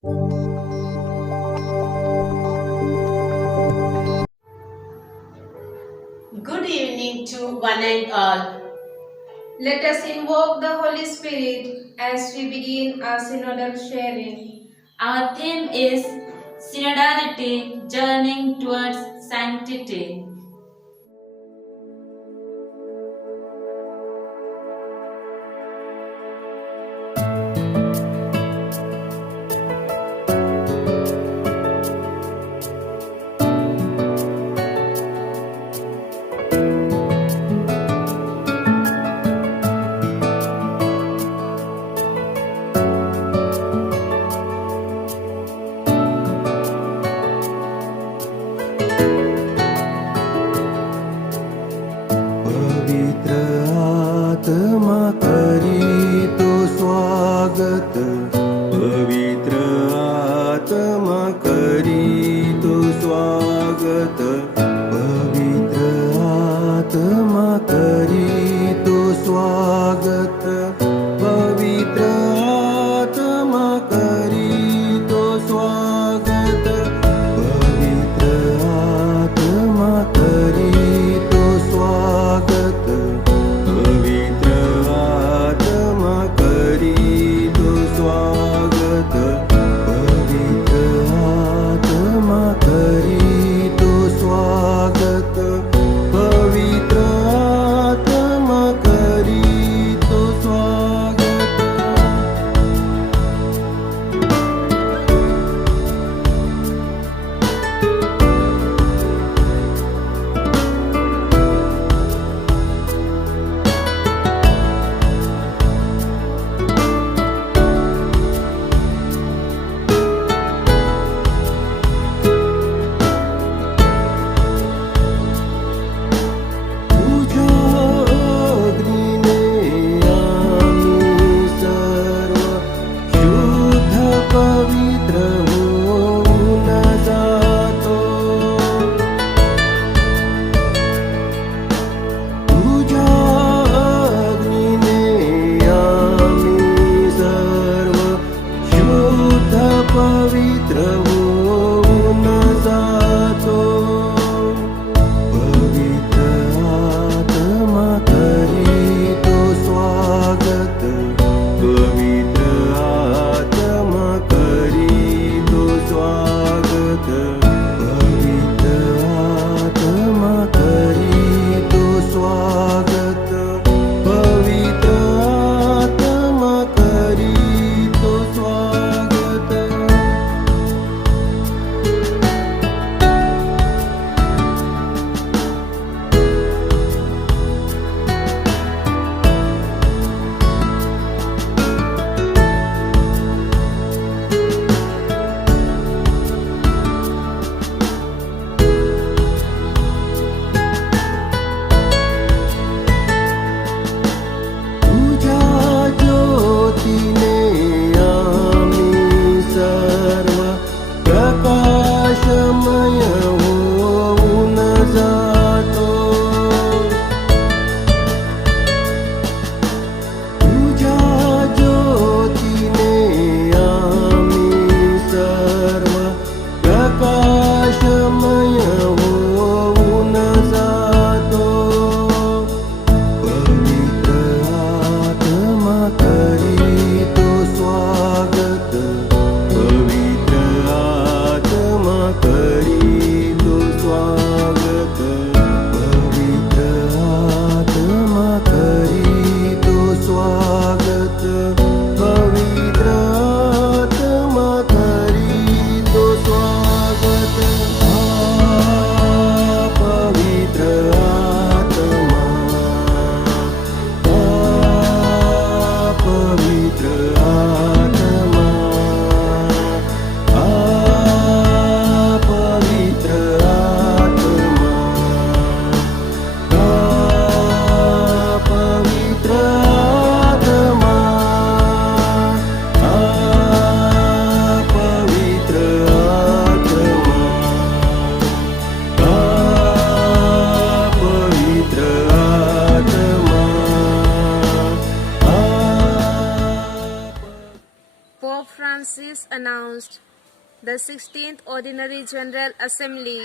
Good evening to one and all. Let us invoke the Holy Spirit as we begin our synodal sharing. Our theme is synodality, journeying towards sanctity. पवित्र आत्मा करी तो स्वागत, पवित्र आत्मा करी तो स्वागत, पवित्र आत्मा करी तो स्वागत, पवित्र आत्मा करी तो स्वागत, पवित्र आत्मा करी तो स्वागत, पवित्र आत्मा करी तो स्वागत, पवित्र आत्मा करी तो स्वागत, पवित्र आत्मा करी तो स्वागत. तुझ्या अग्नीने आम्ही सर्व शुद्ध पवित्र होऊन जातो. तुझ्या अग्नीने आम्ही सर्व शुद्ध पवित्र होऊन जातो. पवित्र आत्मा करी तो स्वागत, पवित्र आत्मा करी तो स्वागत, पवित्र आत्मा करी तो स्वागत, पवित्र आत्मा करी तो स्वागत. announced the 16th Ordinary General Assembly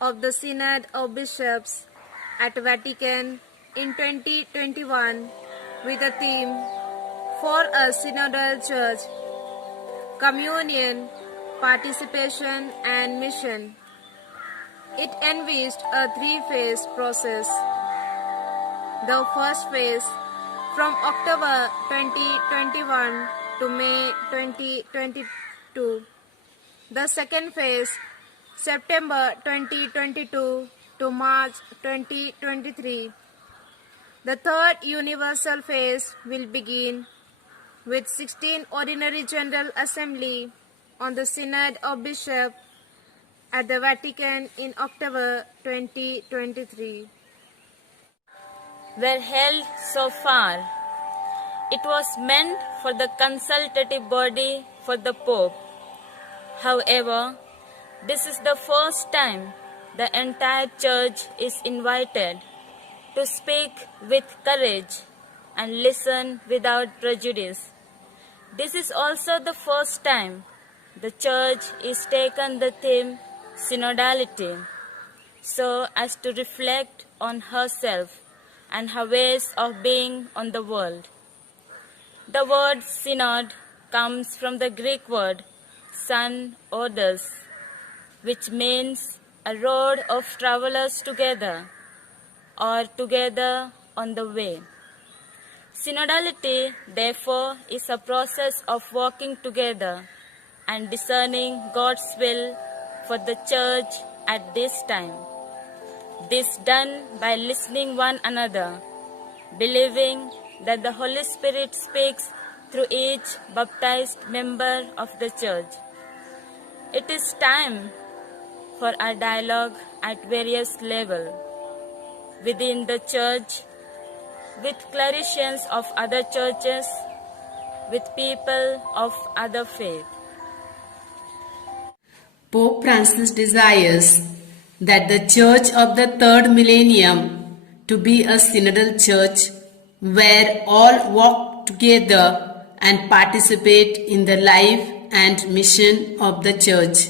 of the Synod of Bishops at Vatican in 2021 with the theme For a Synodal Church, Communion, Participation and Mission. It envisaged a three-phase process. The first phase from October 2021 to May 2022. The second phase September 2022 to March 2023. The third universal phase will begin with 16th Ordinary General Assembly on the Synod of Bishops at the Vatican in October 2023. Were held so far. It was meant for the consultative body for the Pope. However, this is the first time the entire Church is invited to speak with courage and listen without prejudice. This is also the first time the Church is taken the theme synodality, so as to reflect on herself and her ways of being on the world. The word synod comes from the Greek word synodality, which means a road of travelers together or together on the way. Synodality, therefore, is a process of walking together and discerning God's will for the Church at this time. This done by listening one another, believing that the Holy Spirit speaks through each baptized member of the Church. It is time for our dialogue at various levels within the Church, with clericians of other churches, with people of other faith. Pope Francis desires that the Church of the third millennium to be a synodal church where all walk together and participate in the life and mission of the Church.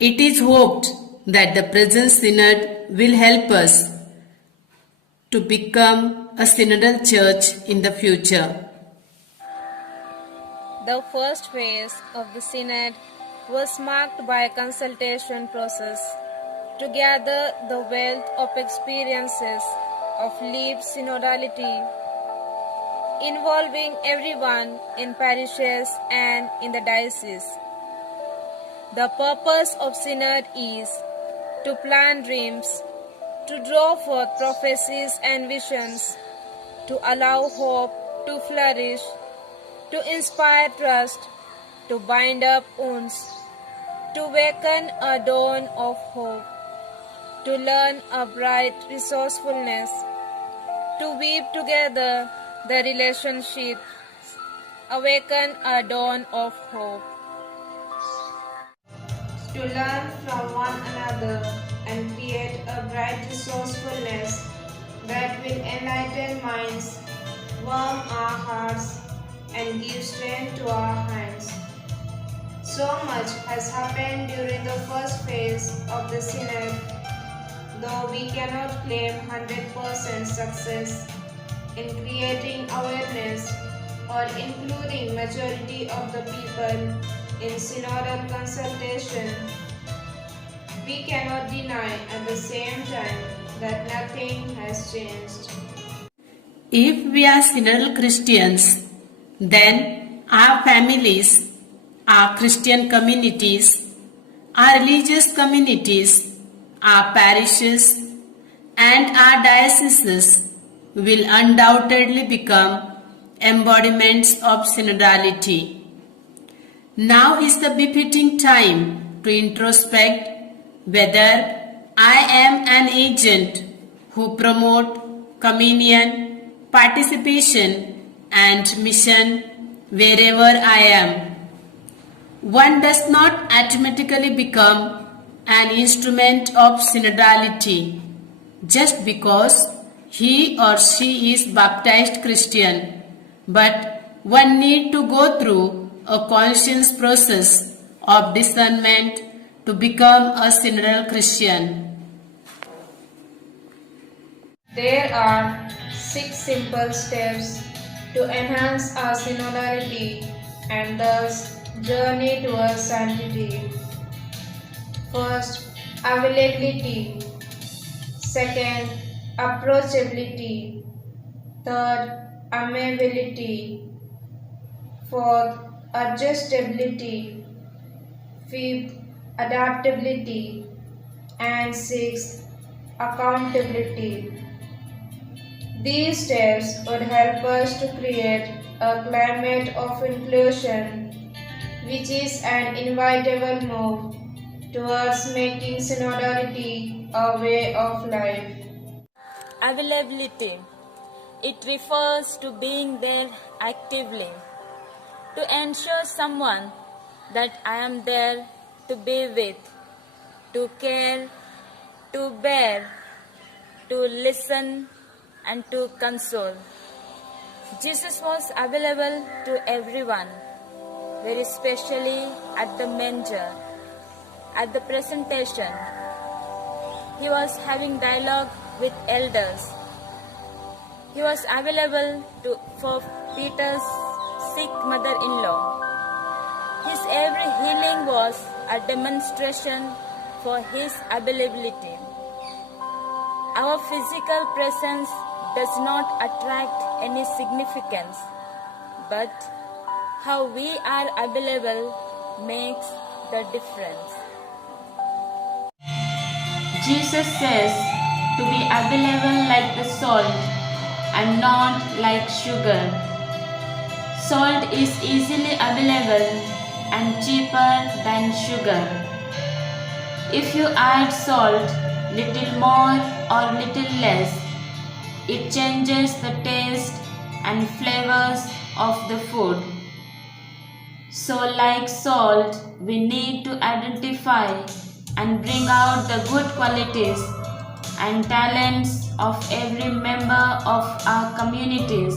It is hoped that the present synod will help us to become a synodal church in the future. The first phase of the synod was marked by a consultation process to gather the wealth of experiences of lived synodality, involving everyone in parishes and in the diocese. The purpose of synod is to plant dreams, to draw forth prophecies and visions, to allow hope to flourish, to inspire trust, to bind up wounds, to waken a dawn of hope, to learn a bright resourcefulness, to weave together the relationships, awaken a dawn of hope, to learn from one another and create a bright resourcefulness that will enlighten minds, warm our hearts, and give strength to our hands. So much has happened during the first phase of the synod, though we cannot claim 100% success in creating awareness or including majority of the people in synodal consultation. We cannot deny at the same time that nothing has changed. If we are synodal Christians, then our families, our Christian communities, our religious communities, our parishes, and our dioceses will undoubtedly become embodiments of synodality. Now is the befitting time to introspect whether I am an agent who promote communion, participation, and mission wherever I am. One does not automatically become an instrument of synodality just because he or she is baptized Christian, but one need to go through a conscious process of discernment to become a synodal Christian. There are 6 simple steps to enhance our synodality and thus journey towards sanctity. First, availability. Second, approachability. Third, amenability. Fourth, adjustability. Fifth, adaptability. And sixth, accountability. These steps would help us to create a climate of inclusion, which is an inevitable move towards making synodality a way of life. Availability. It refers to being there actively, to ensure someone that I am there to be with, to care, to bear, to listen, and to console. Jesus was available to everyone, very especially at the manger, at the presentation. He was having dialogue with elders. He was available for Peter's sick mother-in-law. His every healing was a demonstration for his availability. Our physical presence does not attract any significance, but how we are available makes the difference. Jesus says to be available like the salt and not like sugar. Salt is easily available and cheaper than sugar. If you add salt little more or little less, it changes the taste and flavors of the food. So like salt, we need to identify and bring out the good qualities and talents of every member of our communities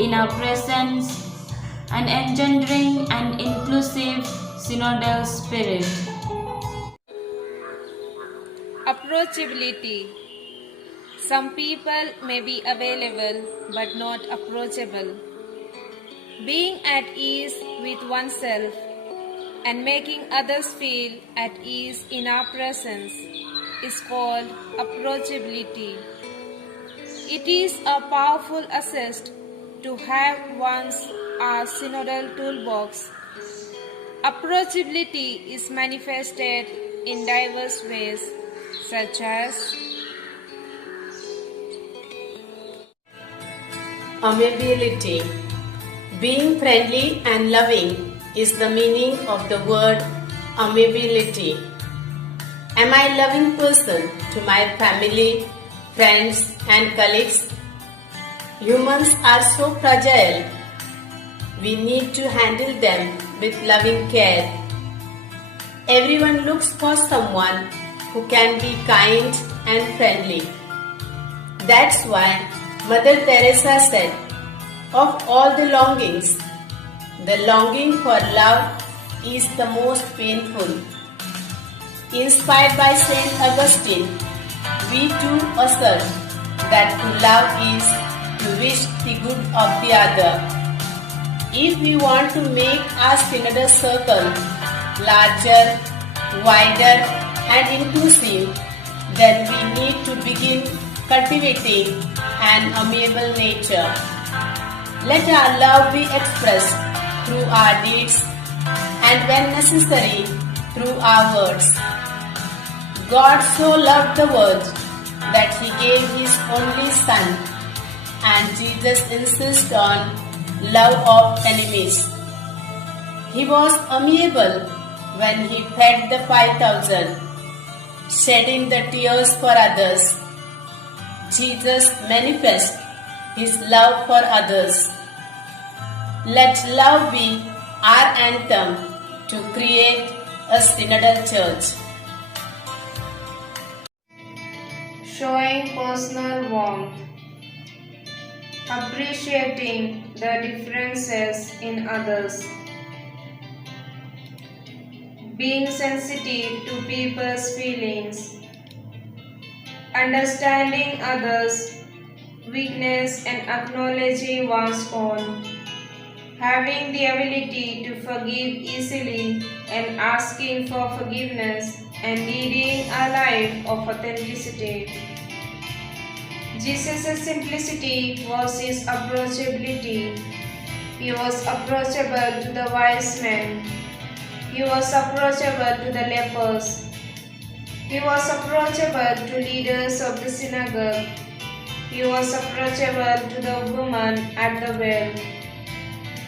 in our presence and engendering an inclusive synodal spirit. Approachability. Some people may be available but not approachable. Being at ease with oneself and making others feel at ease in our presence is called approachability. It is a powerful asset to have once our synodal toolbox. Approachability is manifested in diverse ways, such as Amenability. Being friendly and loving is the meaning of the word amenability. Am I a loving person to my family, friends and colleagues? Humans are so fragile. We need to handle them with loving care. Everyone looks for someone who can be kind and friendly. That's why Mother Teresa said, of all the longings, the longing for love is the most painful. Inspired by Saint Augustine, we too assert that to love is to wish the good of the other. If we want to make our synodal circle larger, wider and inclusive, then we need to begin cultivating an amiable nature. Let our love be expressed through our deeds and when necessary through our words. God so loved the world that He gave His only Son, and Jesus insists on love of enemies. He was amiable when He fed the 5,000, shedding the tears for others. Jesus manifests His love for others. Let love be our anthem to create a synodal church. showing personal warmth, appreciating the differences in others, being sensitive to people's feelings, understanding others' weakness and acknowledging one's own, having the ability to forgive easily and asking for forgiveness, and leading a life of authenticity. Jesus' simplicity was his approachability. He was approachable to the wise men. He was approachable to the lepers. He was approachable to leaders of the synagogue. He was approachable to the woman at the well.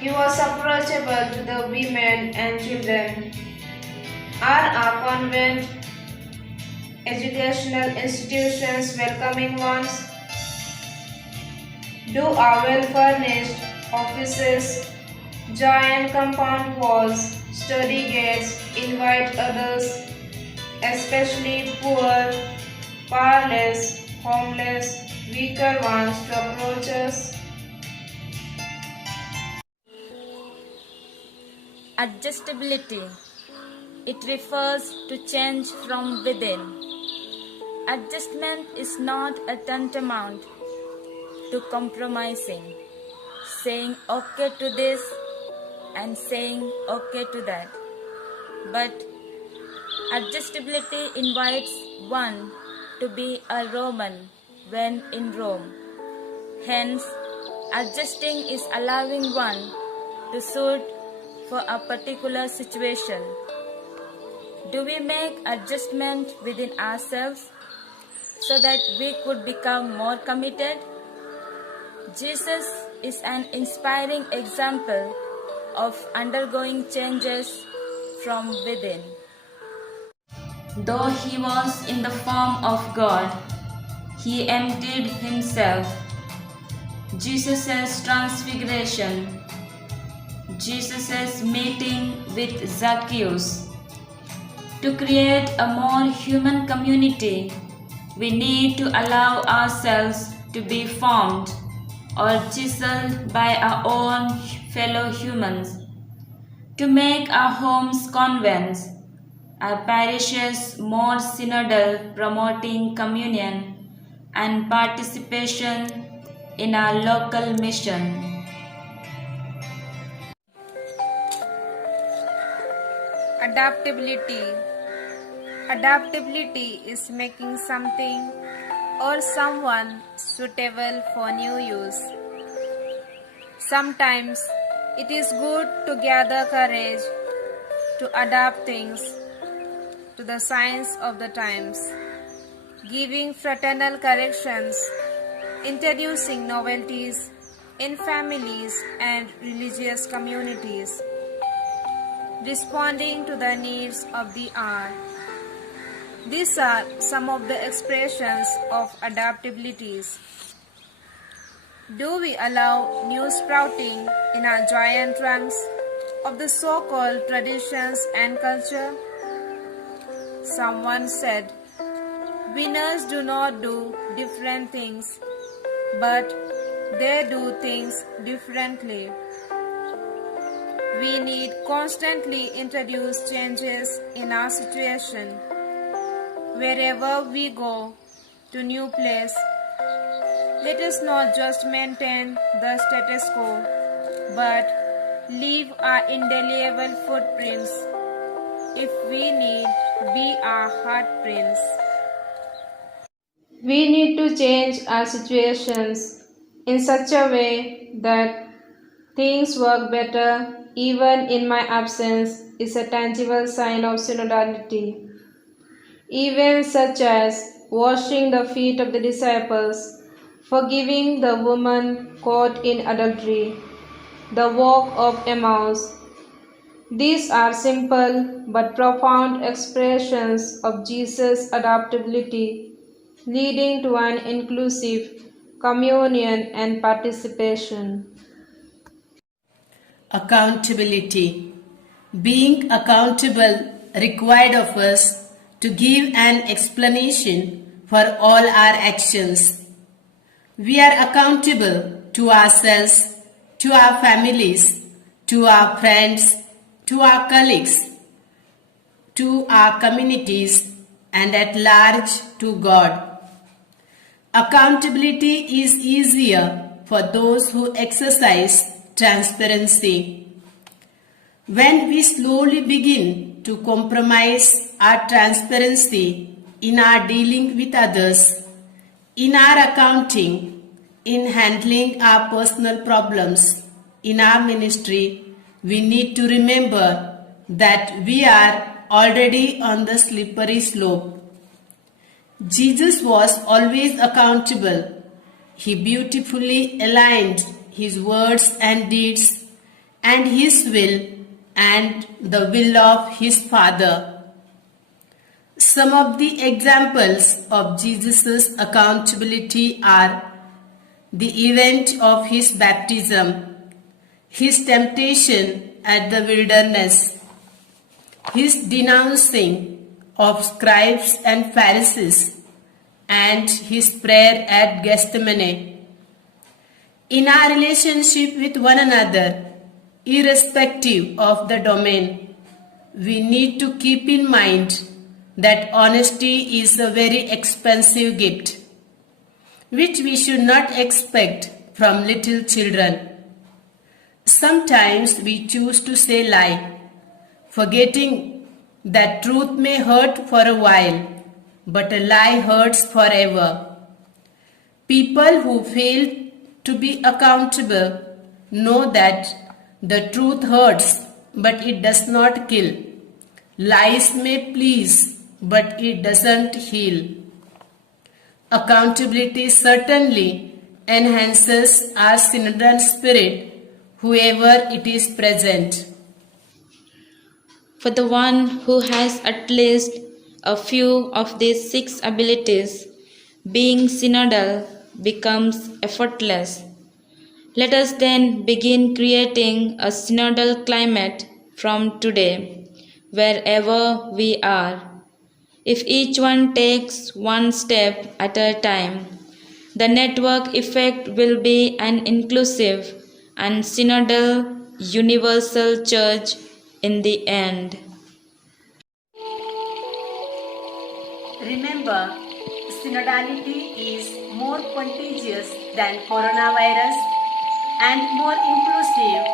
He was approachable to the women and children. Are our convent educational institutions welcoming ones? Do our well-furnished offices, giant compound walls, study gates invite others, especially poor, powerless, homeless, weaker ones to approach us? Adjustability. It refers to change from within. Adjustment is not a tantamount to compromising, saying okay to this and saying okay to that. But adjustability invites one to be a Roman when in Rome. Hence, adjusting is allowing one to suit for a particular situation. Do we make adjustment within ourselves so that we could become more committed? Jesus is an inspiring example of undergoing changes from within. Though he was in the form of God, he emptied himself. Jesus' transfiguration, Jesus' meeting with Zacchaeus. To create a more human community, we need to allow ourselves to be formed or chiseled by our own fellow humans, to make our homes convents, our parishes more synodal, promoting communion and participation in our local mission. Adaptability. Adaptability is making something or someone suitable for new use. Sometimes it is good to gather courage to adapt things to the signs of the times, giving fraternal corrections, introducing novelties in families and religious communities, responding to the needs of the hour. These are some of the expressions of adaptabilities. Do we allow new sprouting in our giant trunks of the so-called traditions and culture? Someone said, winners do not do different things, but they do things differently. We need constantly introduce changes in our situation. Wherever we go to new place, let us not just maintain the status quo, but leave our indelible footprints. If we need, be our heartprints. We need to change our situations in such a way that things work better even in my absence is a tangible sign of synodality. Events such as washing the feet of the disciples, forgiving the woman caught in adultery, the walk of Emmaus. These are simple but profound expressions of Jesus' adaptability, leading to an inclusive communion and participation. Accountability. Being accountable required of us to give an explanation for all our actions. We are accountable to ourselves, to our families, to our friends, to our colleagues. to our communities, and at large to God. Accountability is easier for those who exercise transparency. When we slowly begin to compromise our transparency in our dealing with others, in our accounting, in handling our personal problems, in our ministry, we need to remember that we are already on the slippery slope. Jesus was always accountable. He beautifully aligned his words and deeds and his will and the will of his Father. Some of the examples of Jesus' accountability are the event of his baptism, his temptation at the wilderness, his denouncing of scribes and Pharisees, and his prayer at Gethsemane. In our relationship with one another, irrespective of the domain, we need to keep in mind that honesty is a very expensive gift, which we should not expect from little children. Sometimes we choose to say lie, forgetting that truth may hurt for a while, but a lie hurts forever. People who fail to be accountable know that the truth hurts, but it does not kill. Lies may please, but it doesn't heal. Accountability certainly enhances our synodal spirit, whoever it is present. For the one who has at least a few of these 6 abilities, being synodal becomes effortless. Let us then begin creating a synodal climate from today, wherever we are. If each one takes one step at a time, the network effect will be an inclusive and synodal universal church in the end. Remember, synodality is more contagious than coronavirus and more inclusive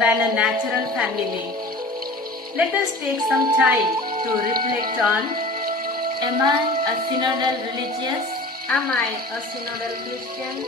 than a natural family. Let us take some time to reflect on: Am I a synodal religious? Am I a synodal Christian?